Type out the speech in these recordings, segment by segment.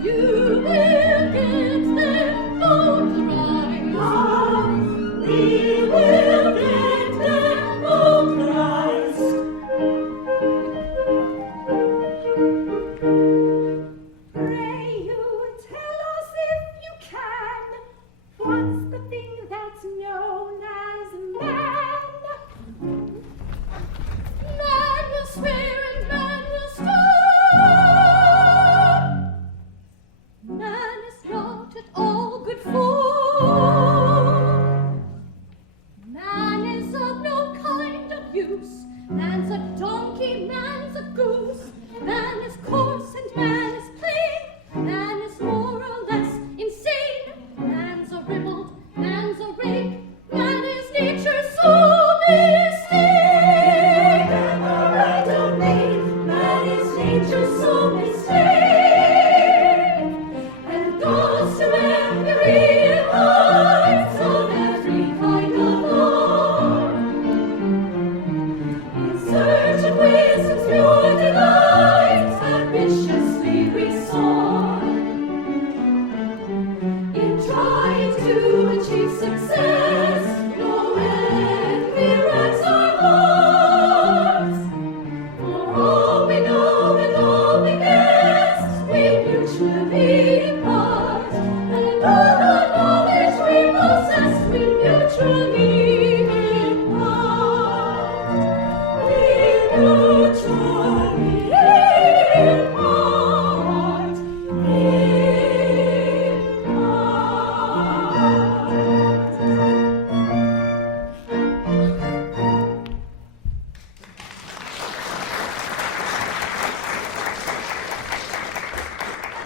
You will get them Opera-Lytes. We will get them Opera-Lytes. Pray you tell us if you can, what's the thing that's known as man? Man will swear and man will stop. Man is not at all good for. Man is of no kind of use. Man's a donkey, man's a goose. Man is coarse and man is plain. Man is more or less insane. Man's a ribald, man's a rake. Man is nature's sole mistake. And the right of me, man is nature's sole mistake. And goes to every heights of every kind of lore, in search of wisdom's pure delights, ambitiously we soar. In trying to achieve success, no end we raise our hearts. For all we know and all we guess, we mutually impart. And all the knowledge we possess, we mutually impart. We mutually impart.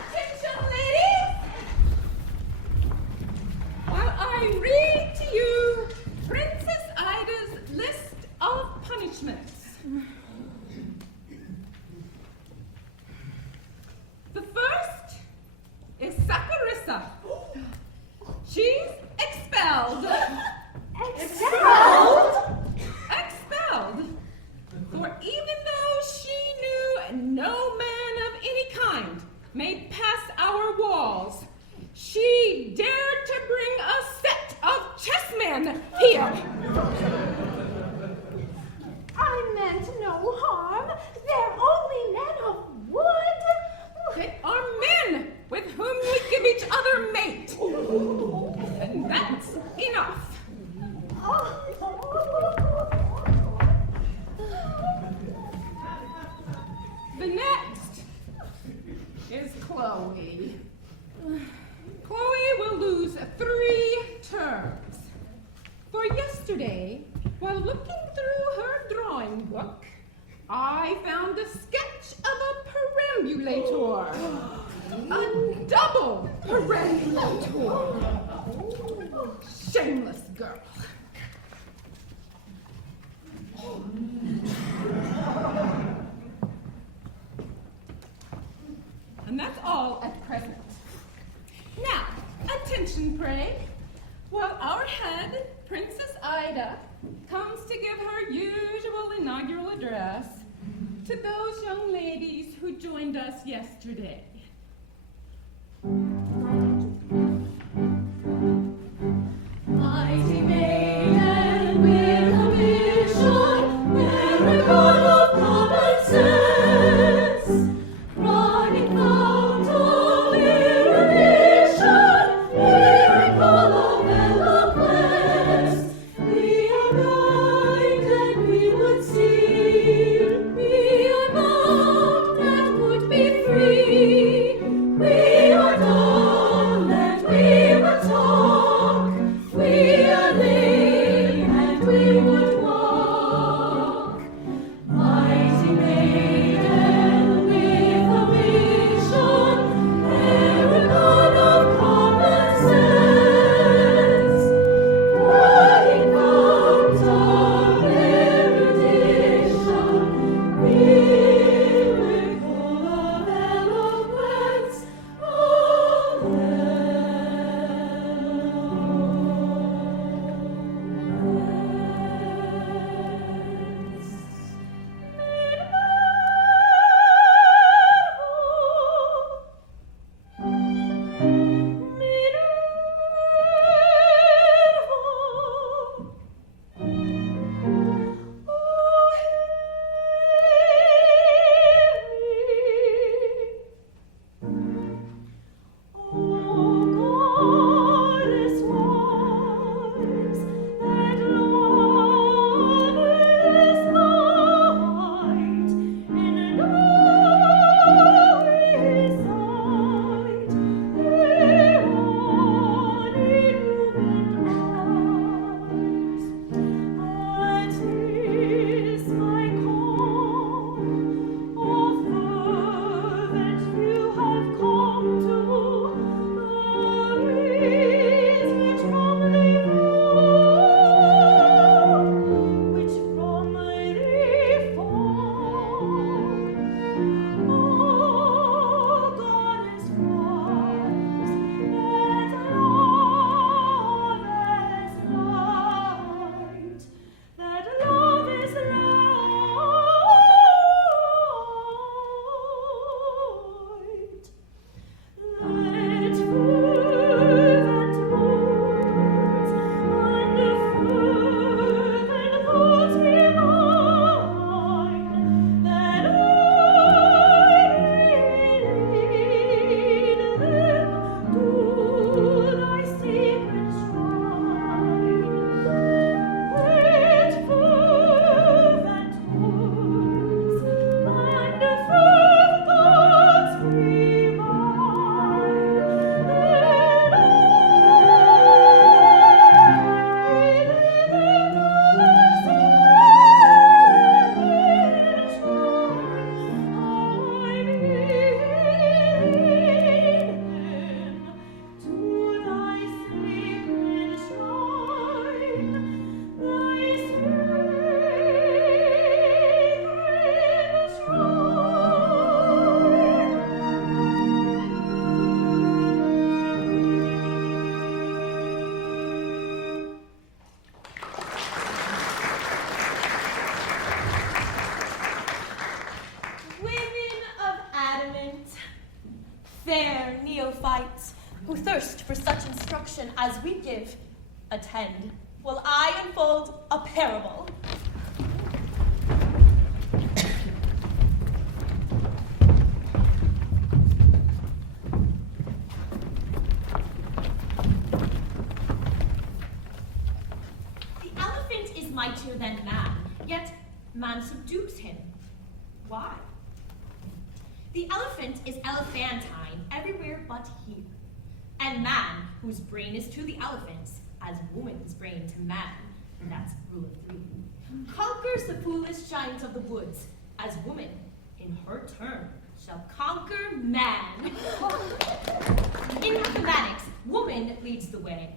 Attention, ladies! While I read to you Princess Ida's list of punishments. The first is Saccharissa. She's expelled. Expelled? Expelled. For even though she knew no man of any kind may pass our walls, she dared to bring a set of chessmen here. I meant no harm. They're only men of wood. They are men with whom we give each other mate. And that's enough. The next is Chloe. Chloe will lose 3 terms. For yesterday, while looking through her drawing book, I found a sketch of a perambulator. A double perambulator. Shameless girl. And that's all at present. Now, attention, pray. While our head, Princess Ida, comes to give her usual inaugural address to those young ladies who joined us yesterday. Mighty maiden with ambition, miracle of common sense, running fount of erudition, miracle of eloquence. We are blind and we would see, we are bound and would be free. fair neophytes who thirst for such instruction as we give, attend while I unfold a parable. The elephant is mightier than man, yet man subdues him. Why? The elephant is elephantine everywhere but here, and man, whose brain is to the elephants, as woman's brain to man, that's rule of three, conquers the foolish giants of the woods, as woman, in her turn, shall conquer man. In mathematics, woman leads the way.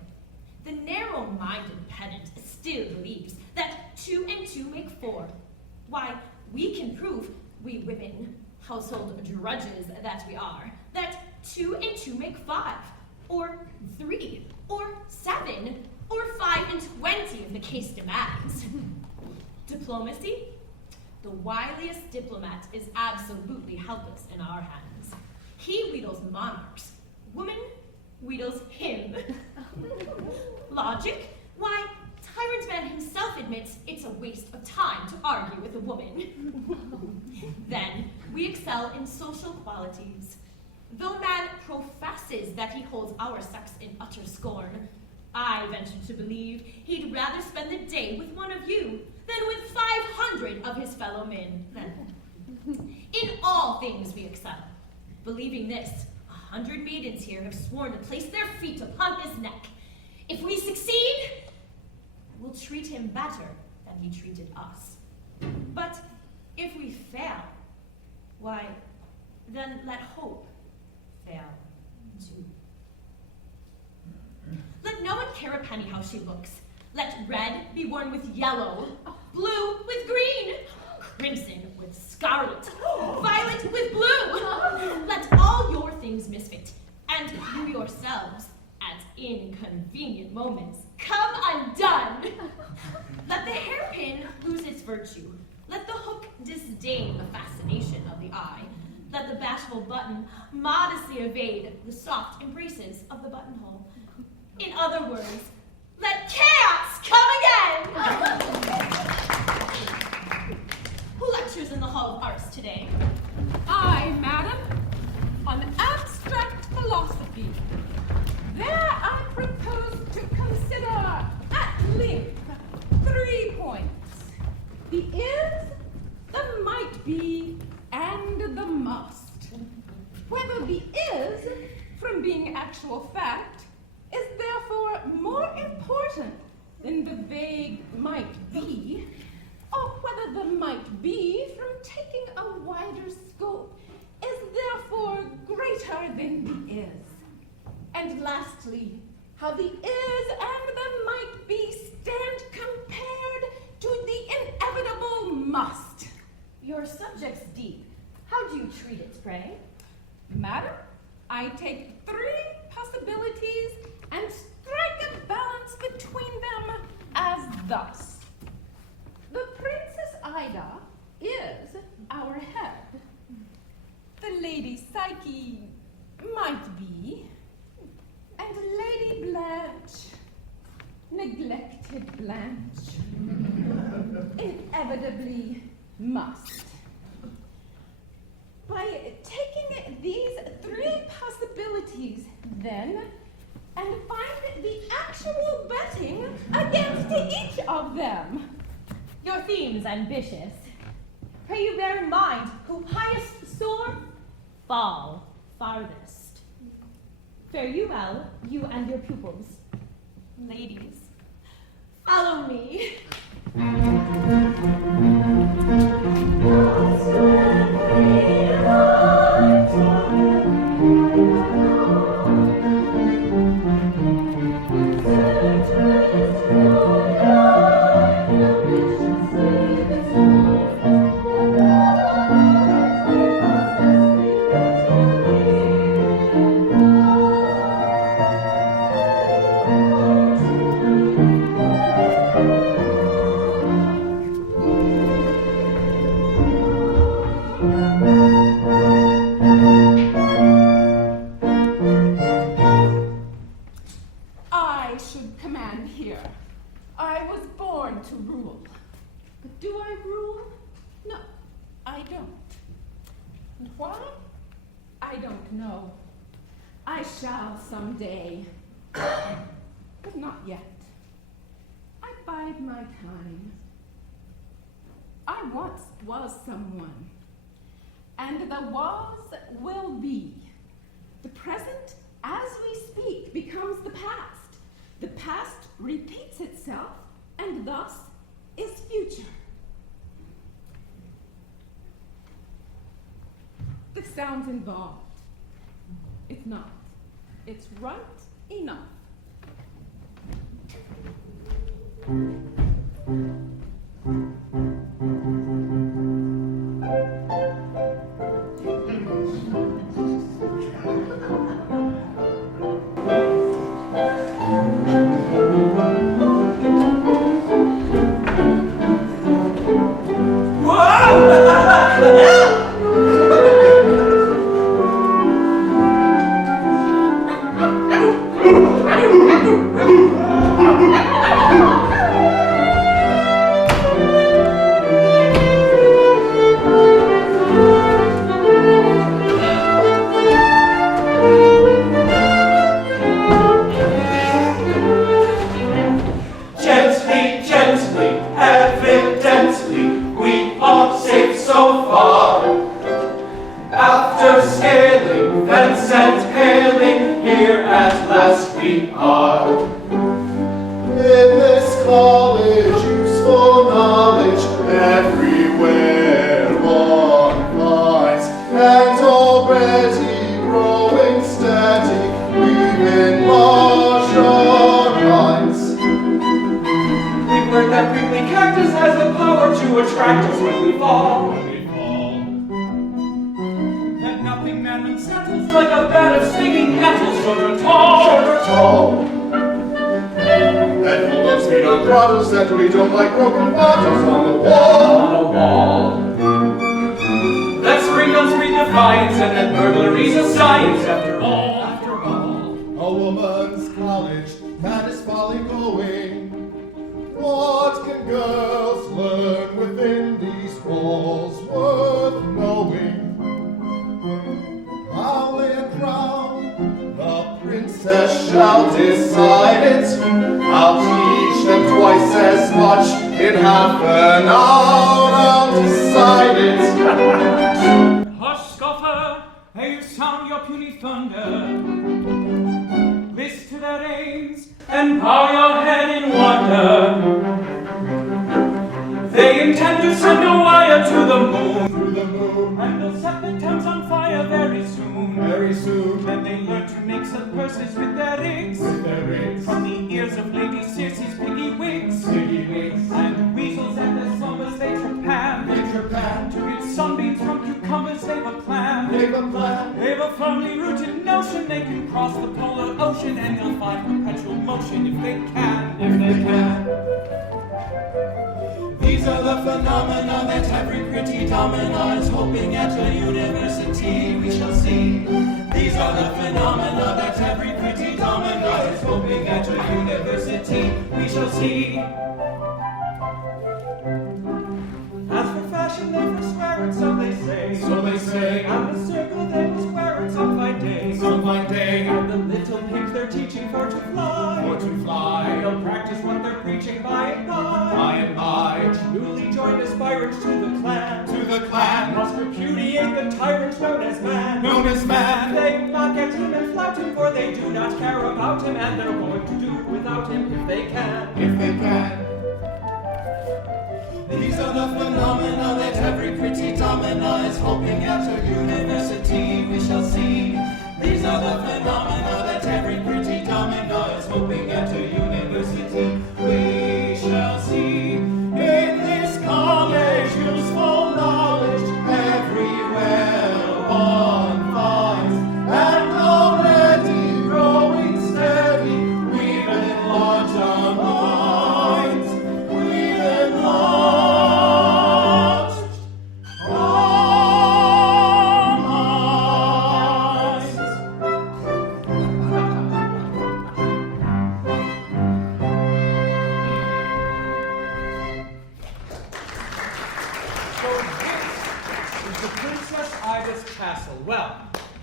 The narrow-minded pedant still believes that 2 and 2 make 4. Why, we can prove, we women, household drudges that we are, that 2 and 2 make 5, or 3, or 7, or 5 and 20 if the case demands. Diplomacy? The wiliest diplomat is absolutely helpless in our hands. He wheedles monarchs. Woman wheedles him. Logic? Why, tyrant man himself admits it's a waste of time to argue with a woman. Then we excel in social qualities. Though man professes that he holds our sex in utter scorn, I venture to believe he'd rather spend the day with one of you than with 500 of his fellow men. In all things we excel. Believing this, 100 maidens here have sworn to place their feet upon his neck. If we succeed, we'll treat him better than he treated us. But if we fail, why, then let hope fail too. Let no one care a penny how she looks. Let red be worn with yellow, blue with green, crimson with scarlet, violet with blue. Let all your things misfit, and you yourselves, at inconvenient moments, come undone. Let the hairpin lose its virtue. Let the hook disdain the fascination of the eye. Let the bashful button modestly evade the soft embraces of the buttonhole. In other words, let chaos come again! Who lectures in the Hall of Arts today? I, madam, on abstract philosophy. There I propose to consider at length 3 points. The is, the might be, and the must. Whether the is, from being actual fact, is therefore more important than the vague might be, or whether the might be, from taking a wider scope, is therefore greater than the is. And lastly, how the is and the might be stand compared to the inevitable must. Your subject's deep. How do you treat it, pray? Madam, I take 3 possibilities and strike a balance between them as thus. The Princess Ida is our head. The Lady Psyche might be, and Lady Blanche, neglected Blanche, inevitably must. By taking these 3 possibilities, then, and find the actual betting against each of them. Your theme's ambitious. Pray you bear in mind, who highest soar, fall farthest. Fare you well, you and your pupils. Ladies, follow me. shall someday, but not yet. I bide my time. I once was someone, and the was will be. The present, as we speak, becomes the past. The past repeats itself, and thus is future. This sounds involved. It's not. It's right enough.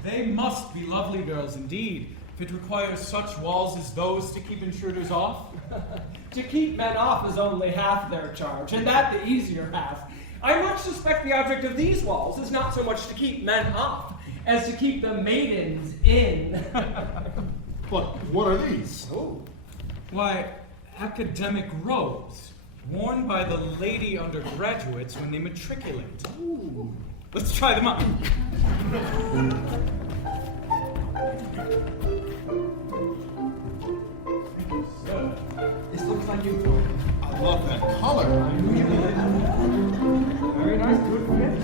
They must be lovely girls indeed, if it requires such walls as those to keep intruders off. To keep men off is only half their charge, and that the easier half. I much suspect the object of these walls is not so much to keep men off, as to keep the maidens in. But what are these? Oh. Why, academic robes, worn by the lady undergraduates when they matriculate. Ooh. Let's try them on. So, this looks like uniform. I love that color. Very nice, good fit.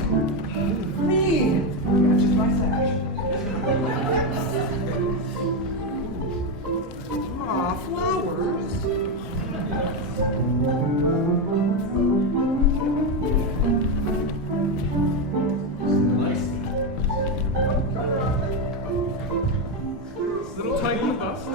Green! Matches my sash. Ah, flowers. Nice. It's a little tight in the bust.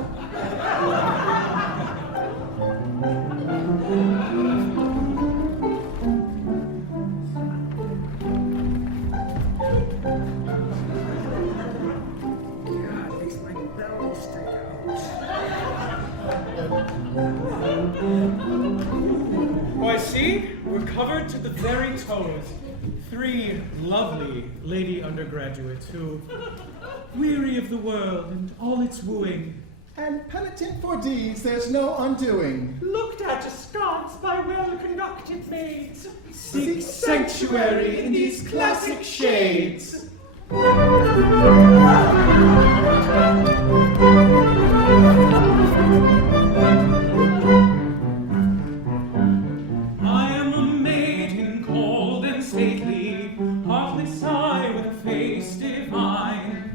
God, makes my belly stick Why, see, we're covered to the very toes. 3 lovely lady undergraduates who, weary of the world and all its wooing, And penitent for deeds there's no undoing. Looked at askance by well-conducted maids. seek sanctuary in these classic shades. I am a maiden cold and stately, heartily sigh with a face divine.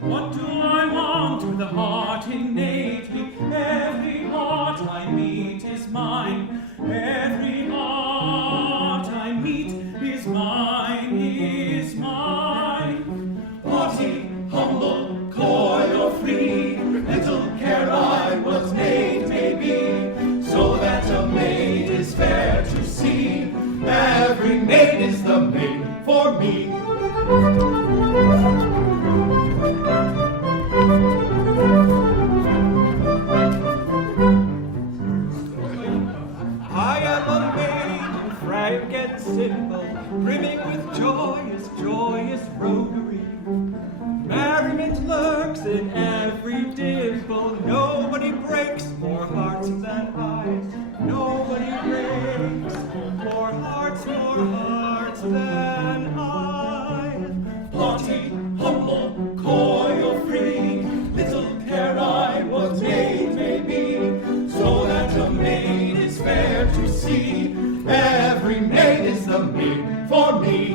What do I want with a heart innately? Every heart I meet is mine. Every heart I meet is mine, is mine. Haughty, humble, coy or free, little care I was made may be, so that a maid is fair to see. Every maid is the maid for me. I am a maiden, frank and simple, brimming with joyous roguery. Merriment lurks in every dimple. Nobody breaks more hearts than I. Nobody breaks more hearts than I. Haughty, humble, coy or free, little care I was made may be, so that a maid is fair to see. Every maid is the maid for me.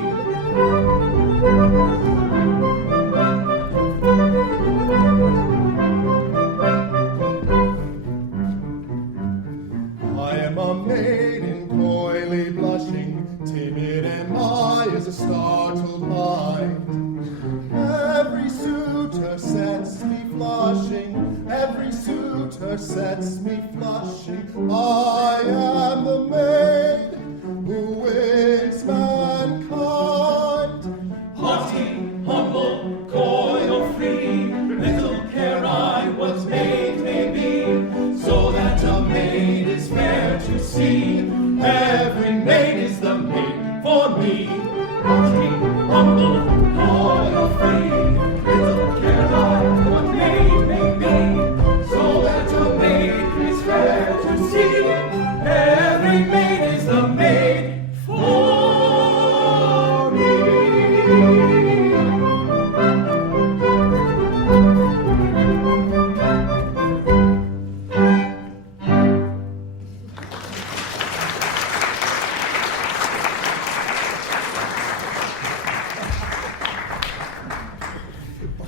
I am a maiden coyly blushing, timid and I as a startled mind. Every suitor sets me flushing, every suitor sets me flushing. I am the maid who wins mankind. Haughty, humble, coy or free, little care I was made may be, so that a maid is fair to see. Every maid is the maid for me. Haughty, humble, coy or free, little care I was made may be, so that a maid is fair to see. Every maid is the maid for me.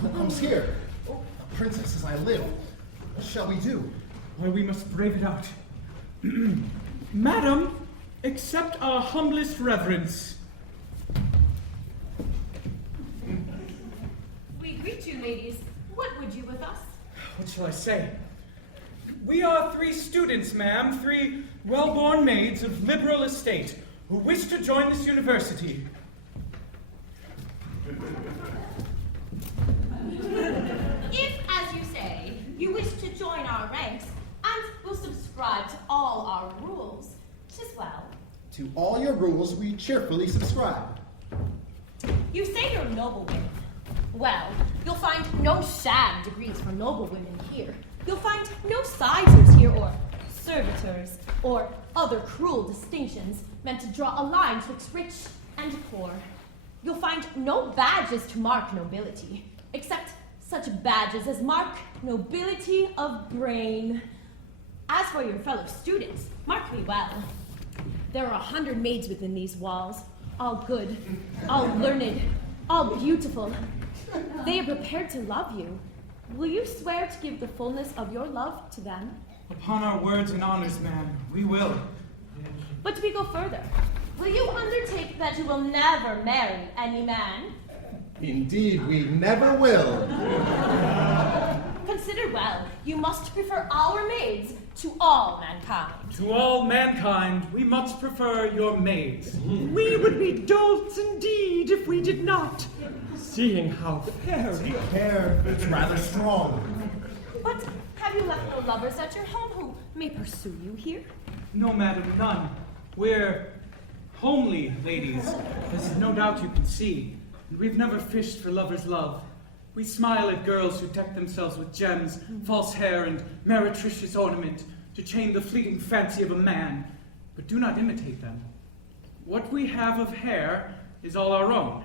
Who comes here? Oh, a princess as I live. What shall we do? Why, we must brave it out. Madam, accept our humblest reverence. We greet you, ladies. What would you with us? What shall I say? We are 3 students, ma'am, 3 well-born maids of liberal estate who wish to join this university. To all your rules we cheerfully subscribe. You say you're noble women. Well, you'll find no sham degrees for noble women here. You'll find no sizers here, or servitors, or other cruel distinctions meant to draw a line twixt rich and poor. You'll find no badges to mark nobility, except such badges as mark nobility of brain. As for your fellow students, mark me well. There are 100 maids within these walls, all good, all learned, all beautiful. They are prepared to love you. Will you swear to give the fullness of your love to them? Upon our words and honors, ma'am, we will. But we go further. Will you undertake that you will never marry any man? Indeed, we never will. Consider well, you must prefer our maids to all mankind. To all mankind, we much prefer your maids. We would be dolts indeed if we did not, seeing how fair Take care, it's rather strong. But have you left no lovers at your home who may pursue you here? No, madam, none. We're homely ladies, as no doubt you can see, and we've never fished for lovers' love. We smile at girls who deck themselves with gems, false hair, and meretricious ornament to chain the fleeting fancy of a man, but do not imitate them. What we have of hair is all our own.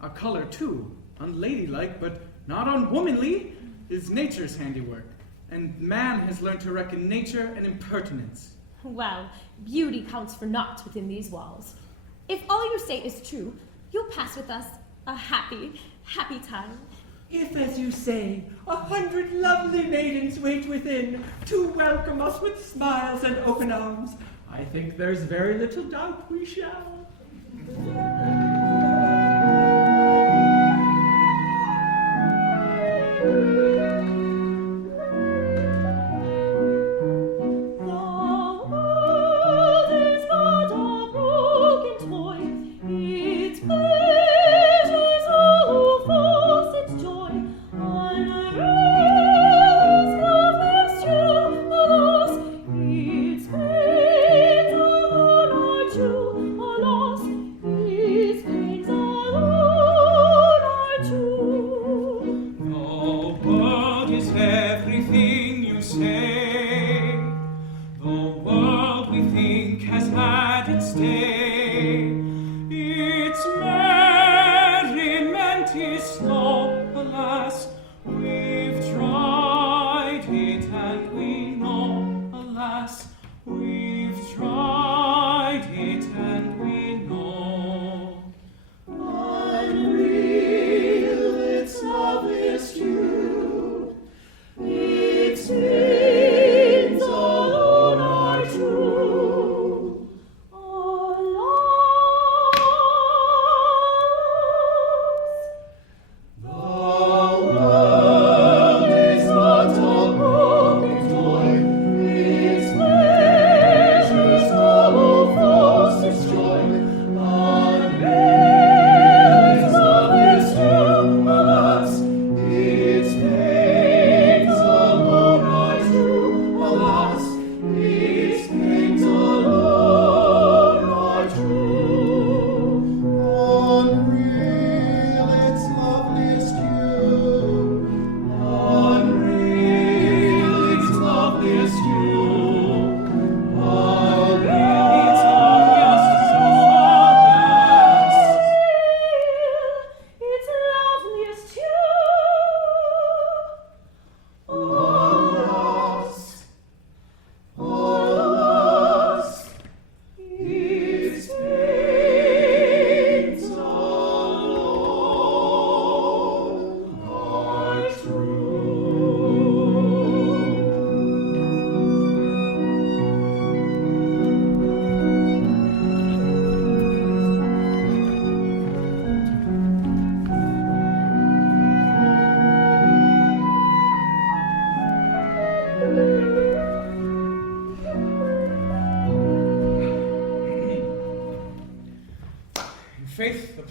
Our color, too, unladylike, but not unwomanly, is nature's handiwork, and man has learned to reckon nature an impertinence. Well, beauty counts for naught within these walls. If all you say is true, you'll pass with us a happy, happy time. if, as you say, 100 lovely maidens wait within to welcome us with smiles and open arms, I think there's very little doubt we shall.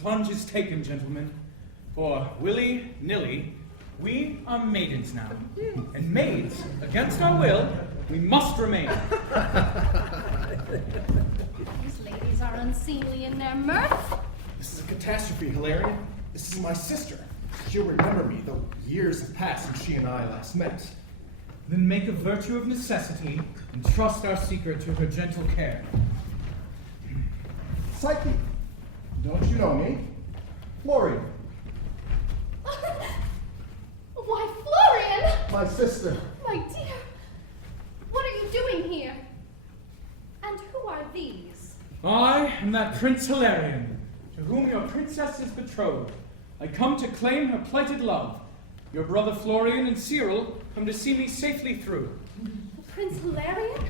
Plunge is taken, gentlemen. For willy-nilly, we are maidens now. And maids, against our will, we must remain. These ladies ladies are unseemly in their mirth. This is a catastrophe, Hilarion. This is my sister. She'll remember me, though years have passed since she and I last met. Then make a virtue of necessity and trust our secret to her gentle care. Psyche, don't you know me? Florian, Why, Florian! my sister. My dear, what are you doing here? And who are these? I am that Prince Hilarion, to whom your princess is betrothed. I come to claim her plighted love. Your brother Florian and Cyril come to see me safely through. Prince Hilarion?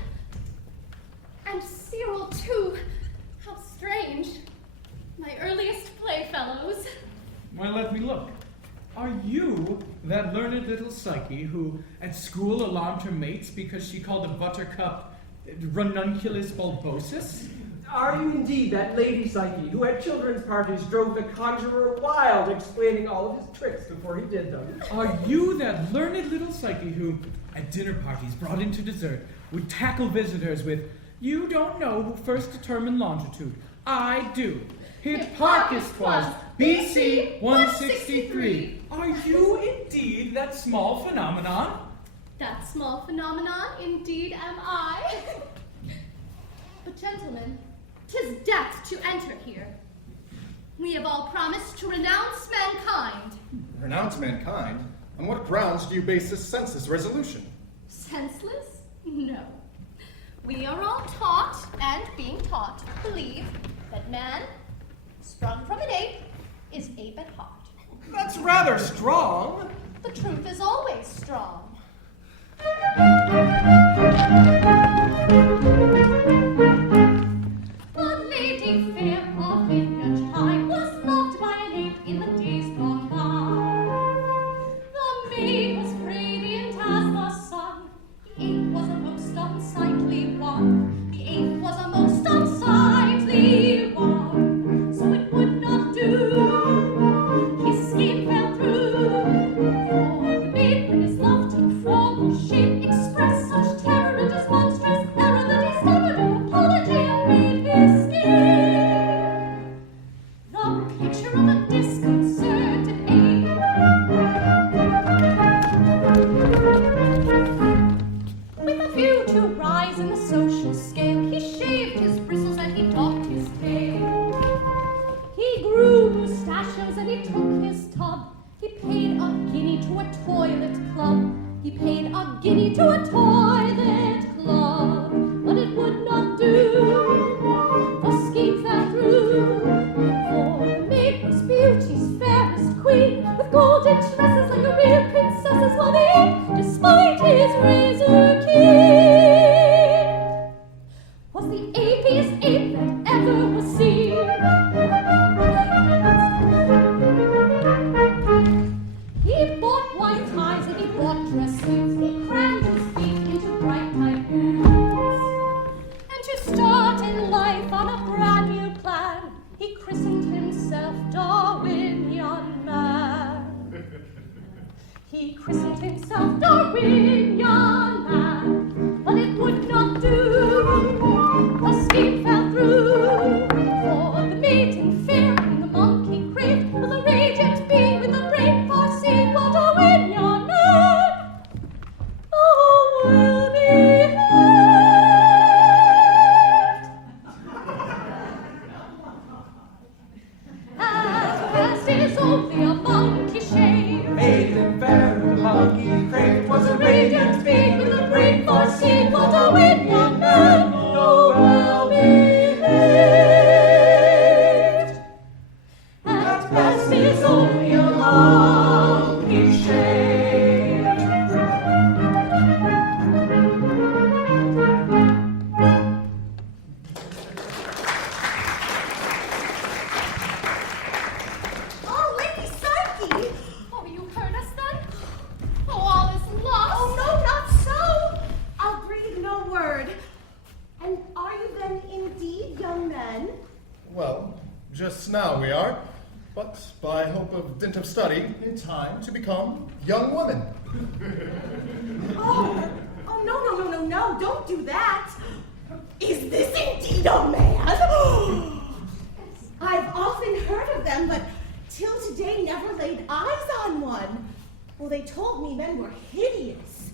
And Cyril, too. How strange. My earliest playfellows. Why, let me look. Are you that learned little Psyche who at school alarmed her mates because she called the buttercup ranunculus bulbosus? Are you indeed that Lady Psyche who at children's parties drove the conjurer wild, explaining all of his tricks before he did them? Are you that learned little Psyche who, at dinner parties brought into dessert, would tackle visitors with, "You don't know who first determined longitude. I do. Hipparchus 'twas, BC 163. Are you indeed that small phenomenon? That small phenomenon, indeed am I. But gentlemen, 'tis death to enter here. We have all promised to renounce mankind. Renounce mankind? On what grounds do you base this senseless resolution? Senseless? No. We are all taught, and being taught, believe that man, sprung from an ape, is ape at heart. That's rather strong. The truth is always strong. The lady fair of vineyard high was loved by an ape in the days gone by. The maid was radiant as the sun. The ape was a most unsightly one. The ape was a most unsightly one. So it would not do. His scheme fell through. For the maid, when his love took formal shape, expressed such terror at his monstrous error that he stammered an apology and made his escape. The picture of a disconcerted ape. With a view to rise in the social scale, he shaved his bristles and he doffed his tail. He grew mustachios and he took his tub. He paid a guinea to a toilet club. He paid a guinea to a toilet club. But it would not do. The scheme fell through. For the maid was beauty's fairest queen, with golden tresses like a real princess's, while the ape, despite his razor keen, was the apiest ape that ever was seen. He bought white ties and he bought dress suits. He crammed his feet into bright tight boots. And to start in life on a brand new plan, he christened himself Darwinian Man. He christened himself Darwinian Man, but it would not do. The scheme fell through. For the maiden fair and the monkey craved, with a radiant being with a brain foreseen, what a Darwinian Man! Oh, well behaved! At best is only a monkey shade. Maiden fair, the monkey craved, was a Radiant being with a brain foreseen, what a Darwinian Man! Oh, well behaved! At best is only a monkey shade. Oh, Lady Psyche! Oh, you heard us then? Oh, all is lost. Oh, no, not so! I'll breathe no word. And are you then indeed young men? Well, just now we are, but by hope of dint of study, in time to become young women. Oh, no, don't do that. Is this indeed a man? Well, they told me men were hideous,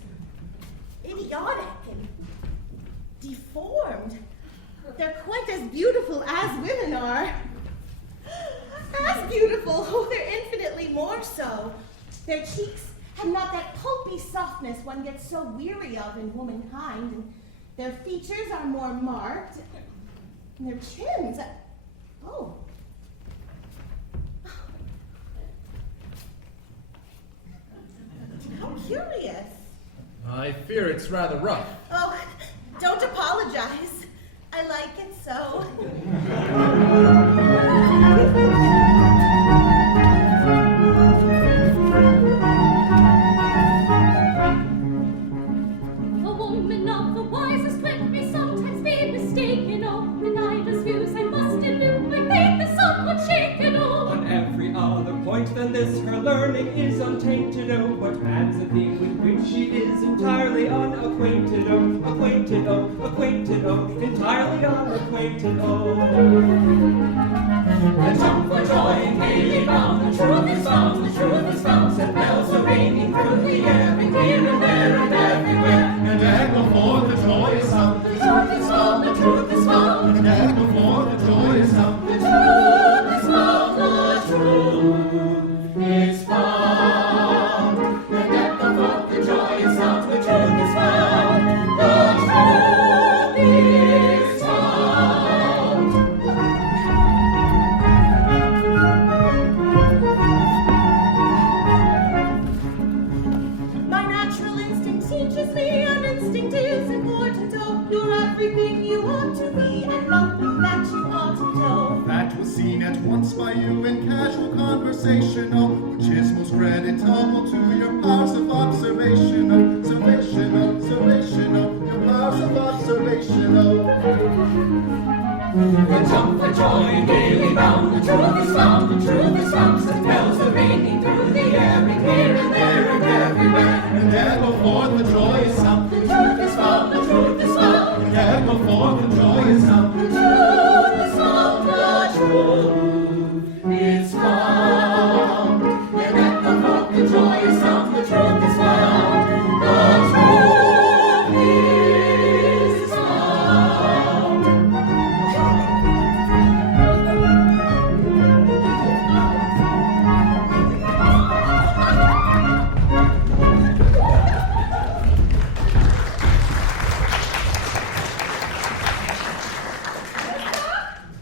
idiotic, and deformed. They're quite as beautiful as women are. As beautiful, oh, they're infinitely more so. Their cheeks have not that pulpy softness one gets so weary of in womankind, and their features are more marked, and their chins, oh. How curious. I fear it's rather rough. Oh, don't apologize. I like it so. A woman of the wisest wit may sometimes be mistaken. Oh, in Ida's views I must admit my faith is somewhat shaken. Oh, On every other point than this, her learning is untainted, oh, but man's a thing with which she is entirely unacquainted, oh, acquainted, oh, acquainted, oh, entirely unacquainted, oh. And jump for joy and gaily bound, the truth is found, the truth is found, set bells are ringing through the air, and here and there and everywhere, And echo forth the joyous sound. the truth is found, the truth is found, And echo forth the joyous sound. the truth is found, the truth is found, and echo forth the joyous sound, the truth is found, the truth is found. My natural instinct teaches me an instinct is important, oh. You're everything you ought to be and nothing that you ought to know. That was seen at once by you in casual conversation, oh, which is most creditable to your powers of observation, oh, observation, oh, observation, oh, your powers of observation, oh. And jump for joy and gaily bound, the truth is found, the truth is found, set bells are ringing through the air, and here and there and everywhere, And echo forth the joyous sound. the truth is found, the truth is found, And echo forth the joyous sound. the truth is found, the truth is found, and echo forth the joyous sound, the truth is found, the truth is found.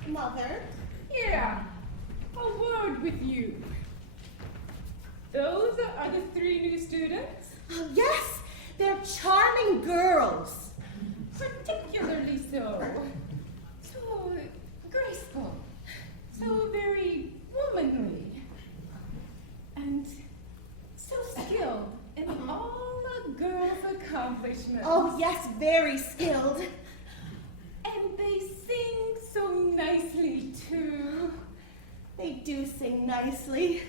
Mother, Yeah, a word with you. Those are the 3 new students, oh, yes, they're charming girls. particularly so. So graceful, so very womanly, and so skilled in all a girl's accomplishments. Oh, yes, very skilled. And they sing so nicely too. They do sing nicely.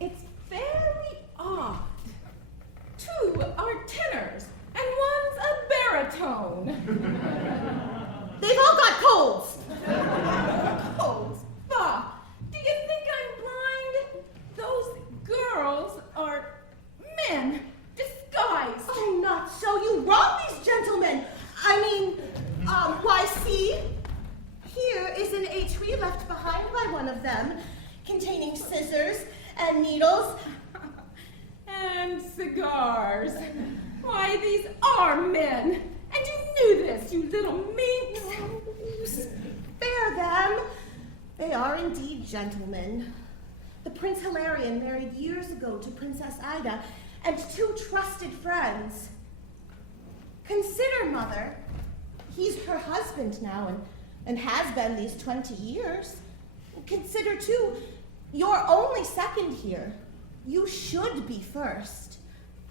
It's very odd. 2 are tenors and one's a baritone. They've all got colds. Colds? Bah! Do you think I'm blind? Those girls are men disguised. Oh, not so. You wrong these gentlemen. I mean, why, see? Here is an etui left behind by one of them, containing scissors and needles. And cigars. Why, these are men. And you knew this, you little minx. Spare them. They are indeed gentlemen. The Prince Hilarion married years ago to Princess Ida and 2 trusted friends. Consider, Mother, he's her husband now and has been these 20 years. Consider, too, you're only second here. You should be first.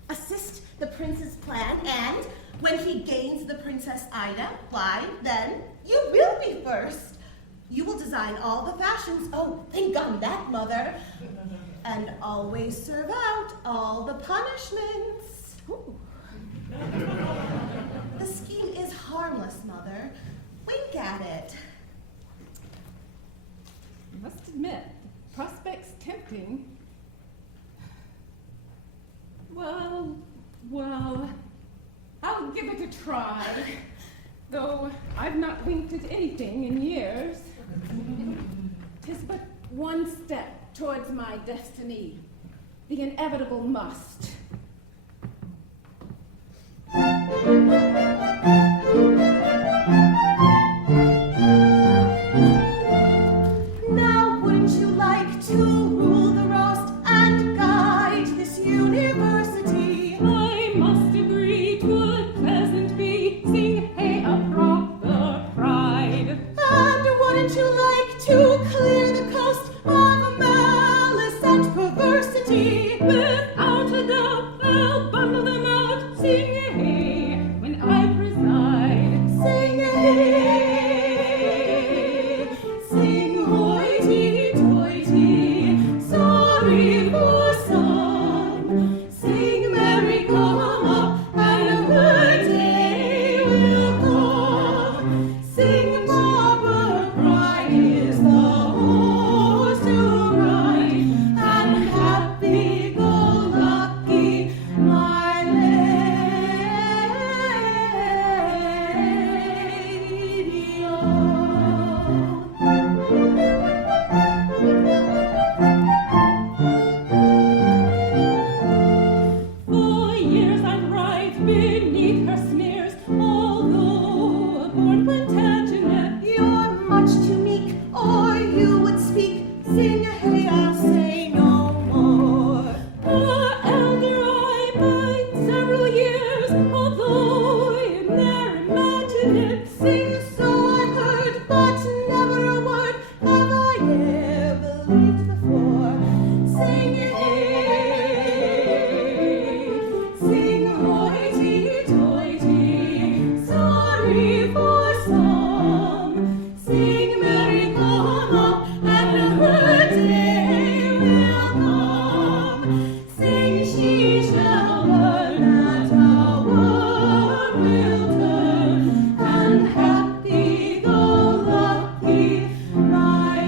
Assist the prince's plan, and when he gains the Princess Ida, why, then you will be first. You will design all the fashions. Oh, think on that, Mother. And always serve out all the punishments. Ooh. The scheme is harmless, Mother. Wink at it. I must admit, prospect's tempting. try, though I've not winked at anything in years. 'Tis but one step towards my destiny, the inevitable must. Now wouldn't you like to rule the roast and guide this university? I must agree 'twould pleasant be, sing hey a proper pride. And wouldn't you like to clear the coast of malice and perversity? Without a doubt, I'll bundle them out, sing hey when I preside. Sing hey, sing hoity-toity, sorry for some. Sing merry come up, and a good day will come. Sing Barbara Bright is the horse to ride, and happy-go-lucky my lady oh. For years I've writhed beneath her sneers, although a born Plantagenet. You're much too meek, or you would speak. Sing hey, I'll say no more. The elder I by several years, although in their imaginative. Sing so I've heard, but never a word have I e'er believed before. Sing hey, sing hoity-toity, sorry for some. Sing merry come up, and her day will come. Sing she shall learn that our world will turn, and happy-go-lucky my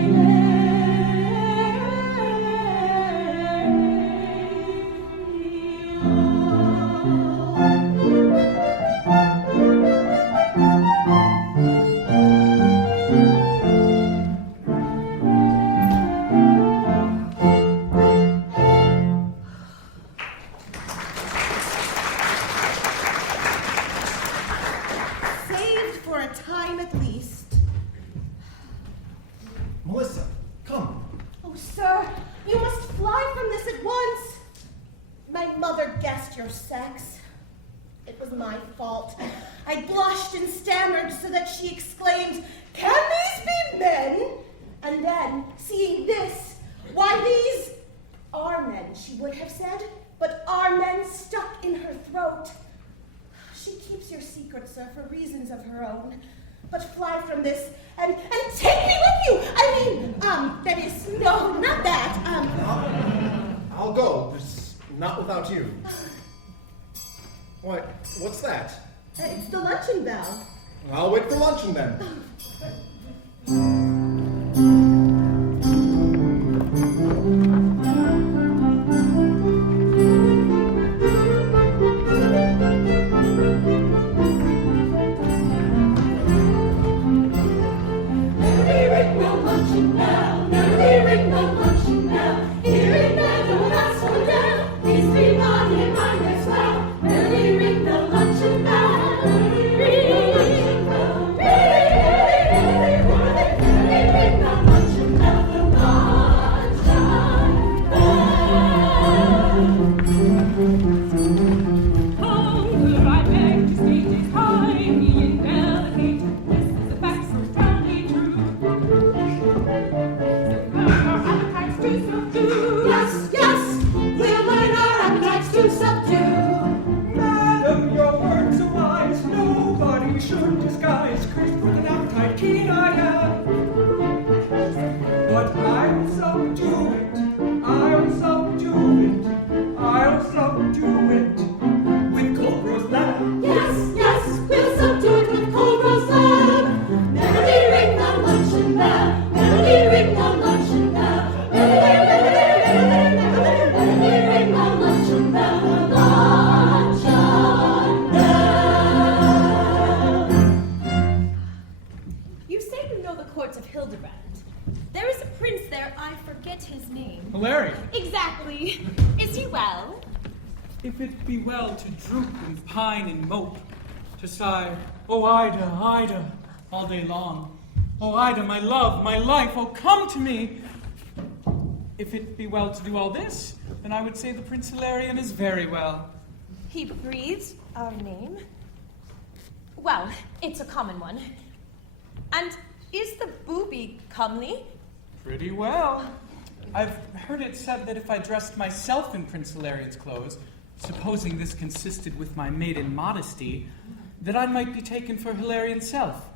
saved for a time at least. Melissa, come. Oh, sir, you must fly from this at once. My mother guessed your sex. It was my fault. I blushed and stammered so that she exclaimed, "Can these be men?" And then, seeing this, "Why, these are men," she would have said, but are men stuck in her throat. She keeps your secret, sir, for reasons of her own. But fly from this and take me with you. I mean, that is, no, not that. I'll go. There's not without you. Why, what's that? It's the luncheon bell. I'll wait for luncheon then. Merrily ring the luncheon bell, merrily ring the luncheon bell. Here in bed, the last one down. Please be naughty and mind as well. Merrily ring the luncheon bell, merrily ring the luncheon bell. Merrily ring the luncheon bell. Exactly. Is he well? If it be well to droop and pine and mope, to sigh, "Oh, Ida, Ida," all day long. "Oh, Ida, my love, my life, oh, come to me." If it be well to do all this, then I would say the Prince Hilarion is very well. He breathes our name? Well, it's a common one. And is the booby comely? Pretty well. I've heard it said that if I dressed myself in Prince Hilarion's clothes, supposing this consisted with my maiden modesty, that I might be taken for Hilarion's self.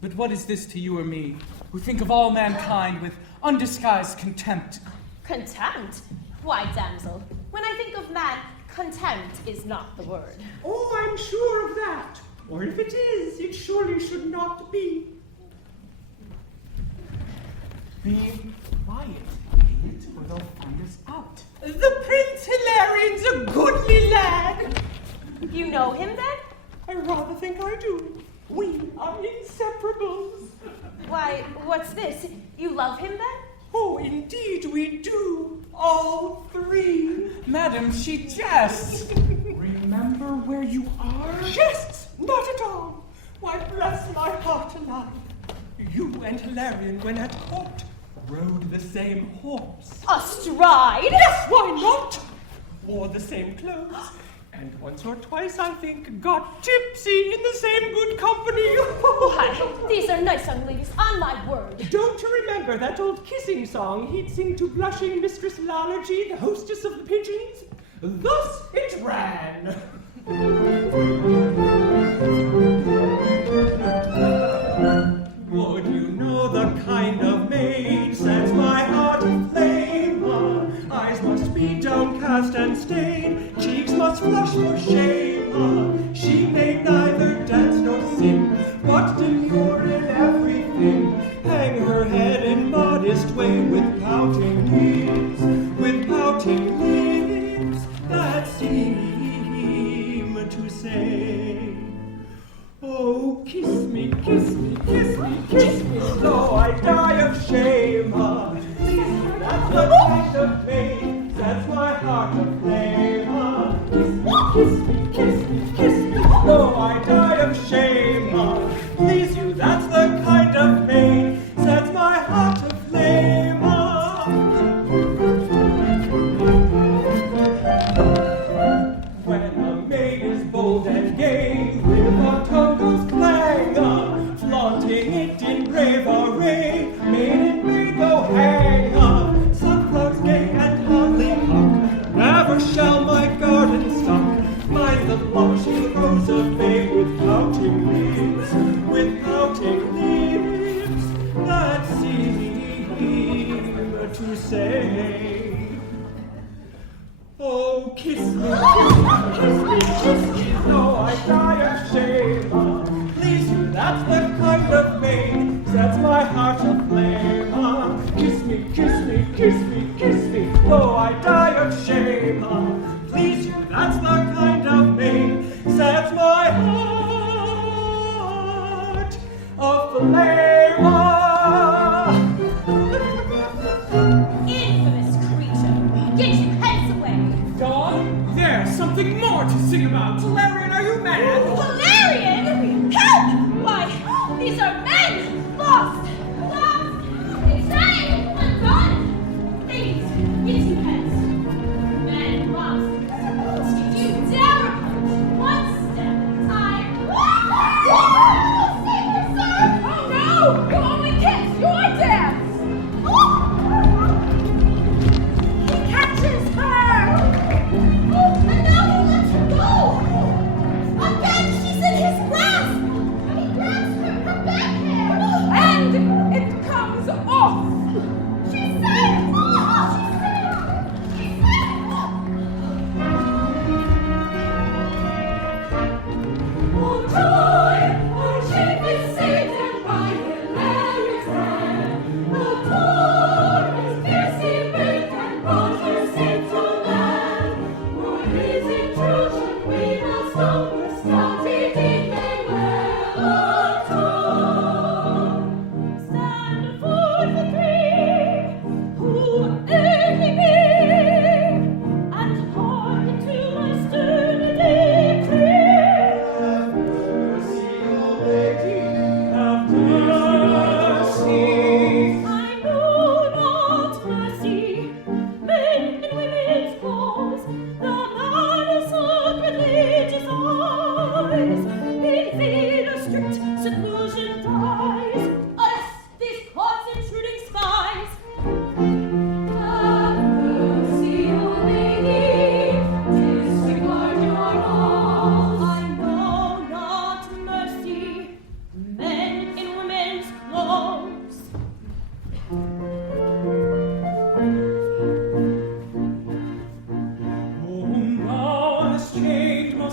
But what is this to you or me, who think of all mankind with undisguised contempt? Contempt? Why, damsel, when I think of man, contempt is not the word. Oh, I'm sure of that. Or if it is, it surely should not be. Be quiet, idiot, or they'll find us out. The Prince Hilarion's a goodly lad. You know him, then? I rather think I do. We are inseparables. Why, what's this? You love him, then? Oh, indeed we do. All three. Madam, she jests. Remember where you are? Jests? Not at all. Why, bless my heart alive. You and Hilarion, when at court, rode the same horse. Astride? Yes, why not? Wore the same clothes. And once or twice, I think, got tipsy in the same good company. Why, these are nice young ladies, on my word. Don't you remember that old kissing song he'd sing to blushing Mistress Lallergy, the hostess of the pigeons? Thus it ran. Would you know the kind of maid sets my heart aflame? Eyes must be downcast and stained, cheeks must flush for shame. She may neither dance nor sing, but demure in everything. Hang her head in modest way with pouting lips that seem to say, "Oh, kiss me, kiss me, kiss me, kiss me, though I die of shame." That's the kind of maid sets my heart aflame. Kiss me, kiss me, kiss me, though I die of shame. Please you, that's the kind of maid sets my heart aflame. When a maid is bold and gay, with a tongue goes clang, flaunting it in brave array, maiden may go hang. Sunflowers gay and hollyhock, never shall my garden stock. Mind the blushing rose of May with pouting lips that seem to say, "Oh, kiss me, kiss me, kiss me, though I die of shame." Please you, that's the kind of maid sets my heart aflame. Kiss me, kiss me, kiss me, kiss me, though I die of shame. Please you, that's the kind of maid sets my heart aflame. Infamous creature! Get your heads away! Dawn, there's something more to sing about. Hilarion, are you mad? Hilarion! Help! Why, these are men! Lost! Lost! Insane! Undone! Thieves! Get your heads! Men lost! Do you dare approach one step at a time? Save her, sir! Oh no! You only kiss your dance! He catches her! And now he lets her go! Again, she's in his grasp! And he grabs her back hair! And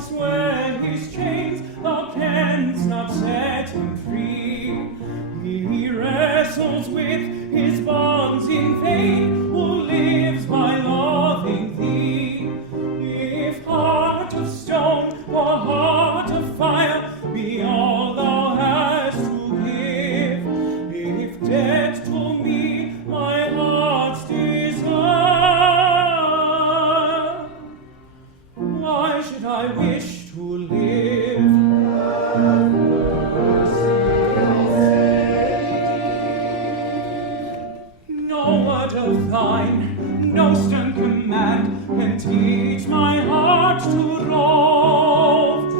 swear his chains, thou canst not set him free. He wrestles with his bonds in vain, who lives by loving thee. If heart of stone or heart of fire be all thou hast to give, if death to me my heart's desire, why should I wish to live? No word of thine, no stern command can teach my heart to rove,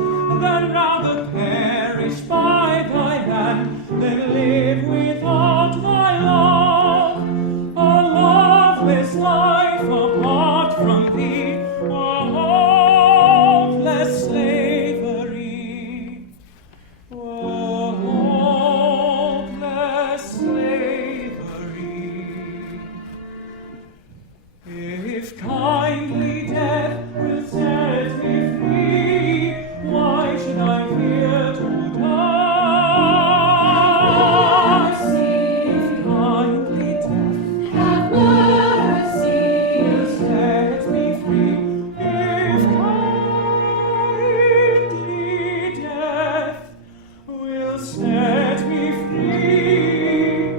than rather perish by thy hand than live without thy love. A loveless life apart from thee, a hopeless slavery, a hopeless slavery. If kindly death will set me free, why should I fear to die? If kindly death Have mercy. will set me free, if kindly death will set me free,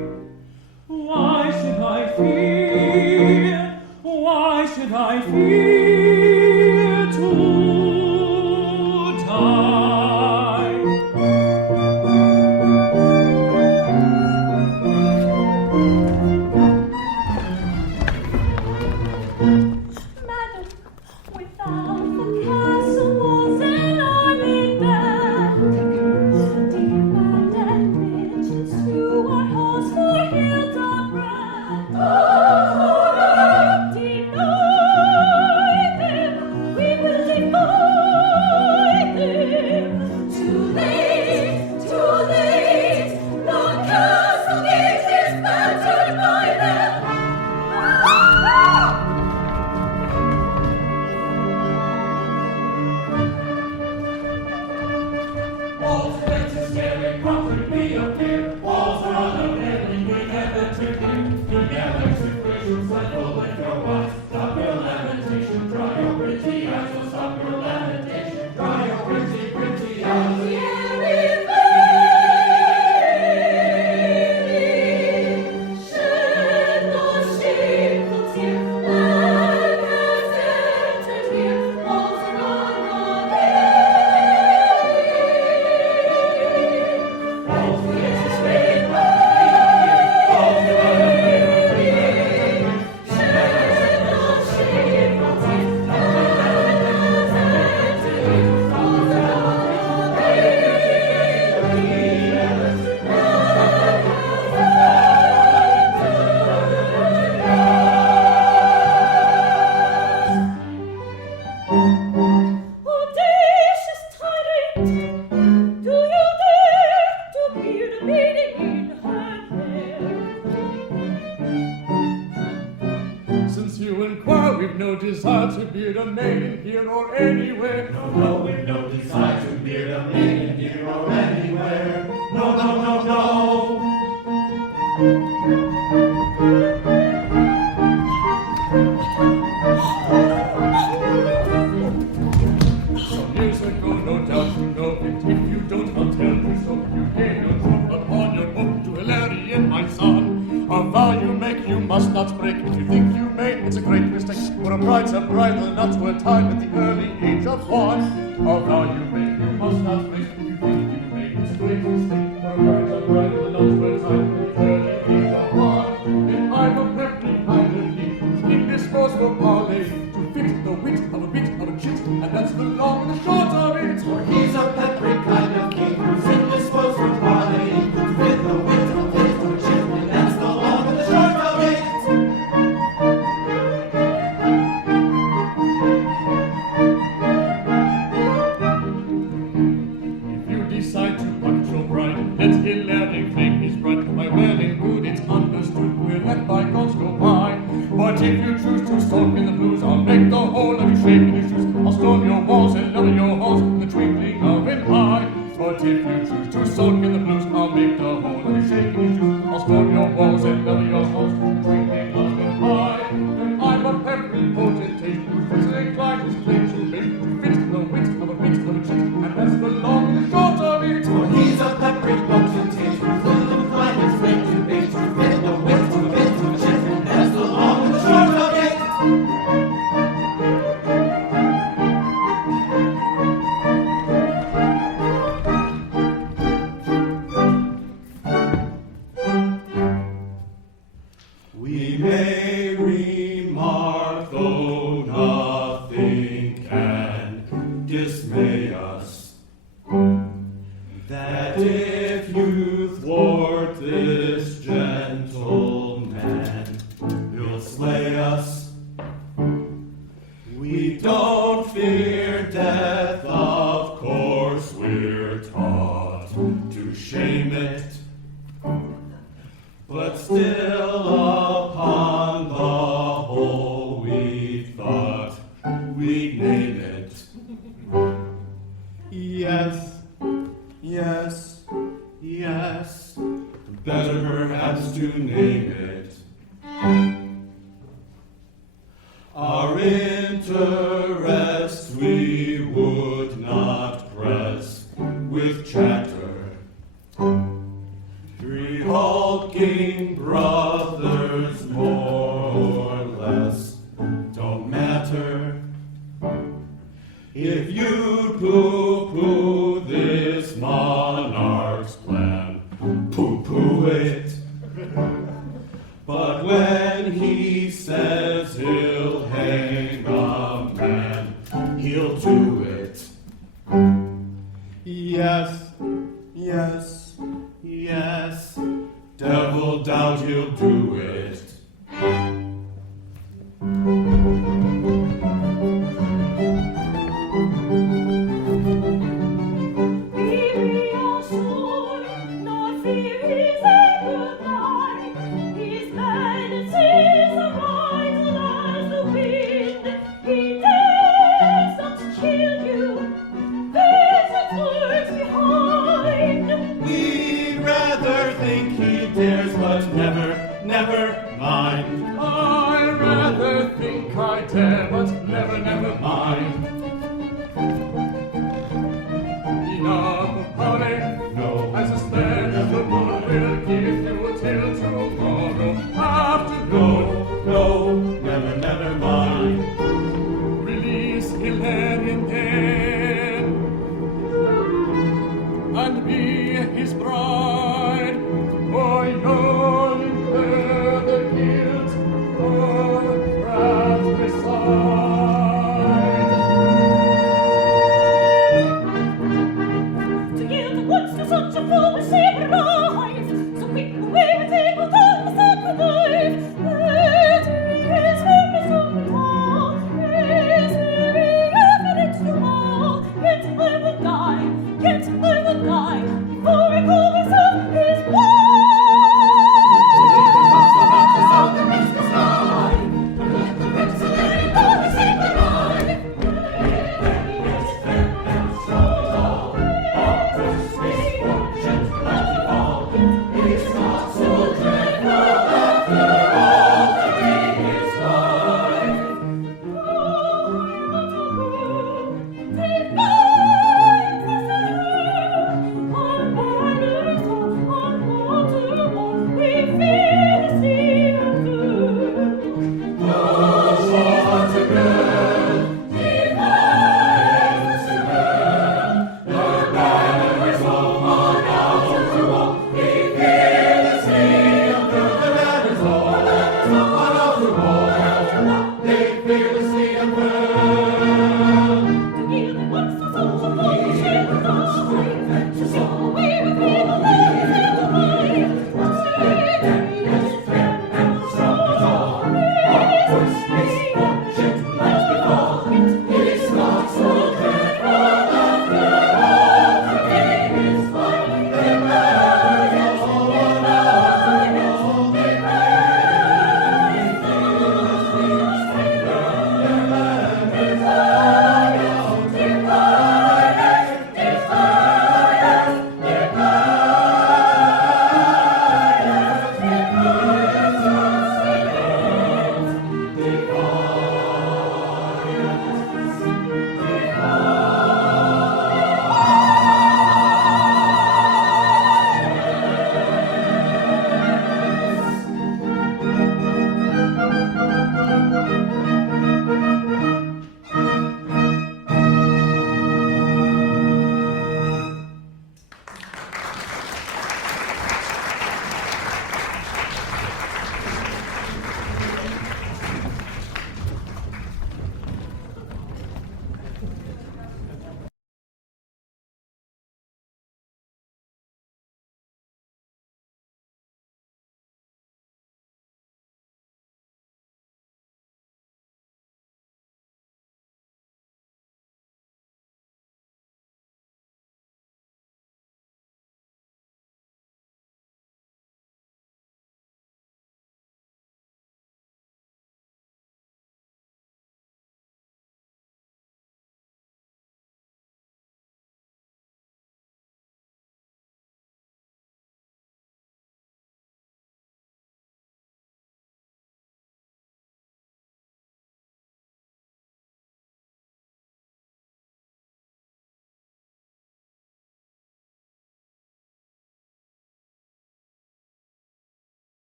why should I fear? Why should I fear to die? Madam, without the castle was an army there. Deep and pigeons who are halls for Hildebrand. Deny them, we will defy them. Too late, the castle gate is battered by them. Walls went to scary property appear. Walls are unavailing, we never to hear. We never to visions that full with your eyes. Stop your lamentation, dry your pretty eyes. Oh, stop your lamentation, dry your pretty, pretty eyes. Shed no shameful tear, man has entered here. Walls are unavailing. Walls went to scary property appear. Walls are unavailing. Shed no shameful tear, man has entered here. Walls are Audacious tyrant, do you dare to beard a maiden in her hair? Since you inquire, we've no desire to beard a maiden here or anywhere. No, we've no desire to beard a maiden here or anywhere. No, no, no, no. Some years ago, no doubt you know it. If you don't, I'll tell you so. You gave your troop upon your book to Hilarion, my son. A vow you make, you must not break. If you think you may, it's a great mistake. For a bride's a bridal, not to a time at the early age of 1. A vow you make, you must not break. If you think you may, it's a great mistake. For a bride's a bridal, not to a time at the early age of 1. And I'm a peppery kind of king, who's indisposed for parley, to fit the wit of a bit of a chit, and that's the long and the short of it. For he's a peppery kind of king, who's indisposed for parley, to fit the wit of a bit of a chit, and that's the long and the short of it. If mellow your heart in the twinkling of an eye. But if you choose to sulk in the blues, I'll make the whole of you shake in your shoes. I'll storm your walls and mellow your heart in the twinkling of an eye. And I'm a peppery potentate who's whistling like his claim to make to fit the wit of a chit, and that's the long and the short of it. For he's a peppery potentate who's little inclined his claim to make to fit the wit of a chit, and that's the long and the short of it. We may remark, though nothing can dismay us, that if you thwart this gentleman, he'll slay us. We don't fear death, of course we're taught to shame it, but still upon the whole we thought we'd name it. Yes, yes, yes, better perhaps to name it. Our interests we would not press with chatter. Three hulking brothers, more or less, don't matter. If you pooh-pooh this monarch's plan, pooh-pooh it. But when he says he'll hang a man, he'll do it. Yes, yes, yes, devil doubt he'll do it. Be reassured, nor fear his anger blind. His vanities are idle as the wind. He dares not kill you, vengeance lurks behind. We'd rather think he dares, but never, never,